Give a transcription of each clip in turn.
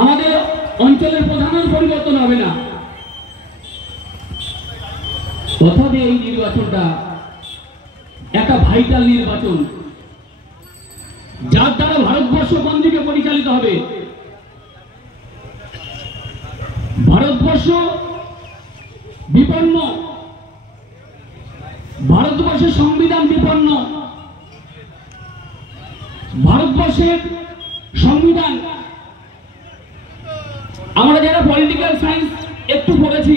আমাদের অঞ্চলের প্রধানের পরিবর্তন হবে না। তথাপি এই নির্বাচনটা একটা ভাইটাল নির্বাচন, যার দ্বারা ভারতবর্ষ কোন দিকে পরিচালিত হবে। ভারতবর্ষ বিপন্ন, ভারতবর্ষের সংবিধান বিপন্ন, ভারতবর্ষের সংবিধান, আমরা যারা পলিটিক্যাল সায়েন্স একটু পড়েছি,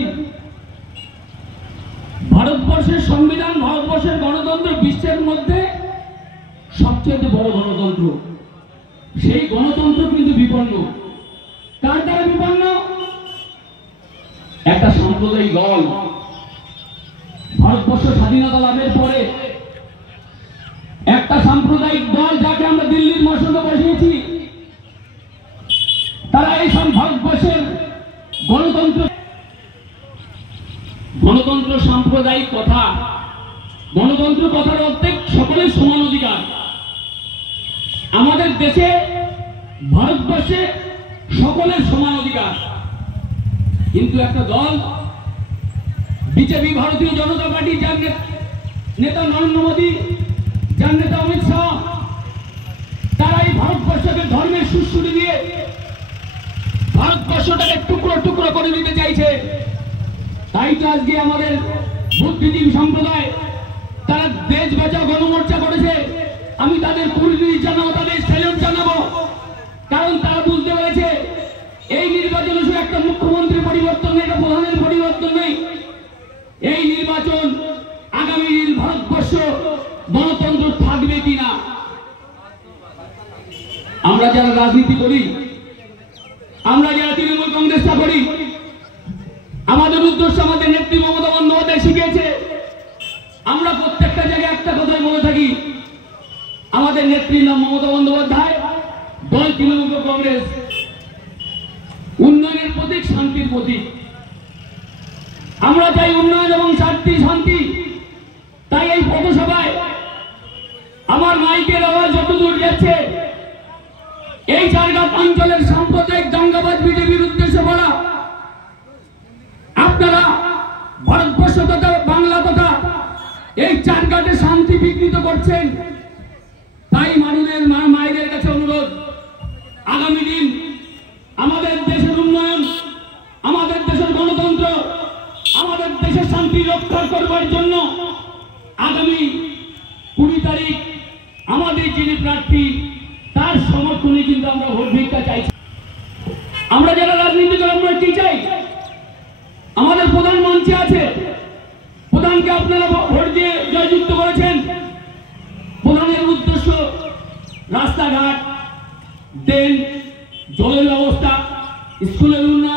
ভারতবর্ষের সংবিধান, ভারতবর্ষের গণতন্ত্র বিশ্বের মধ্যে সবচেয়ে বড় গণতন্ত্র। সেই গণতন্ত্র কিন্তু বিপন্ন। কার দ্বারা বিপন্ন? একটা সাম্প্রদায়িক দল। ভারতবর্ষ স্বাধীনতা লাভের পরে একটা সাম্প্রদায়িক দল, যাকে আমরা দিল্লির মসনদে বসিয়েছি, তারা এই ভারতবর্ষের গণতন্ত্র সাম্প্রদায়িক কথা। গণতন্ত্র কথার অর্থে সকলের সমান অধিকার। আমাদের দেশে, ভারতবর্ষে সকলের সমান অধিকার। কিন্তু একটা দল, বিজেপি, ভারতীয় জনতা পার্টি, যার নেতা নরেন্দ্র মোদী, যার নেতা অমিত শাহ, তারা এই ভারতবর্ষকে ধর্মের সুশ্রুতি দিয়ে ভারতবর্ষটাকে টুকরো টুকরো করে দিতে চাইছে। তাই তো আজকে আমাদের বুদ্ধিজীবী সম্প্রদায় তারা দেশ বাঁচাও গণমোর্চা করেছে। আমি তাদের কুর্নিশ জানাবো, তাদের স্যালুট জানাবো, কারণ তারা বুঝতে পেরেছে এই নির্বাচন শুধু একটা মুখ্যমন্ত্রী পরিবর্তন নেই, একটা প্রধানের পরিবর্তন নেই। এই নির্বাচন আগামী দিন ভারতবর্ষ গণতন্ত্র থাকবে কিনা। আমরা যারা রাজনীতি করি, আমরা যারা তৃণমূল কংগ্রেসটা করি, আমাদের উদ্দেশ্য আমাদের নেত্রী মমতা বন্দ্যোপাধ্যায় শিখিয়েছে। আমরা প্রত্যেকটা জায়গায় একটা কথাই বলে থাকি, আমাদের নেত্রীর নাম মমতা বন্দ্যোপাধ্যায়, দল তৃণমূল কংগ্রেস। উন্নয়নের প্রতীক, শান্তির প্রতীক। আমরা চাই উন্নয়ন এবং শান্তি। তাই এই পথসভায় আমার মাইকের আওয়াজ যতদূর যাচ্ছে, এই ঝাড়গ্রাম অঞ্চলের সাম্প্রদায়িক দাঙ্গাবাজ বিজেপির উদ্দেশ্যে বলা, আপনারা ভারতবর্ষ তথা বাংলা তথা এই চারঘাটে শান্তি বিঘ্নিত করছেন। তাই মাননীয় মায়েদের কাছে অনুরোধ, আগামী দিন আমাদের দেশের উন্নয়ন, আমাদের দেশের গণতন্ত্র, আমাদের দেশের শান্তি রক্ষা করবার জন্য আগামী 20 তারিখ আমাদের যিনি প্রার্থী, তার সমর্থনে কিন্তু আমরা ভোট ভিক্ষা চাইছি। আমরা যারা রাজনীতি করি, আমরা কি চাই? আমাদের প্রধানমন্ত্রী আছে, প্রধানকে আপনারা ভোট দিয়ে জয়যুক্ত করেছেন। প্রধানের উদ্দেশ্য রাস্তাঘাট, ড্রেন, জলের ব্যবস্থা, স্কুলের উন্নয়ন,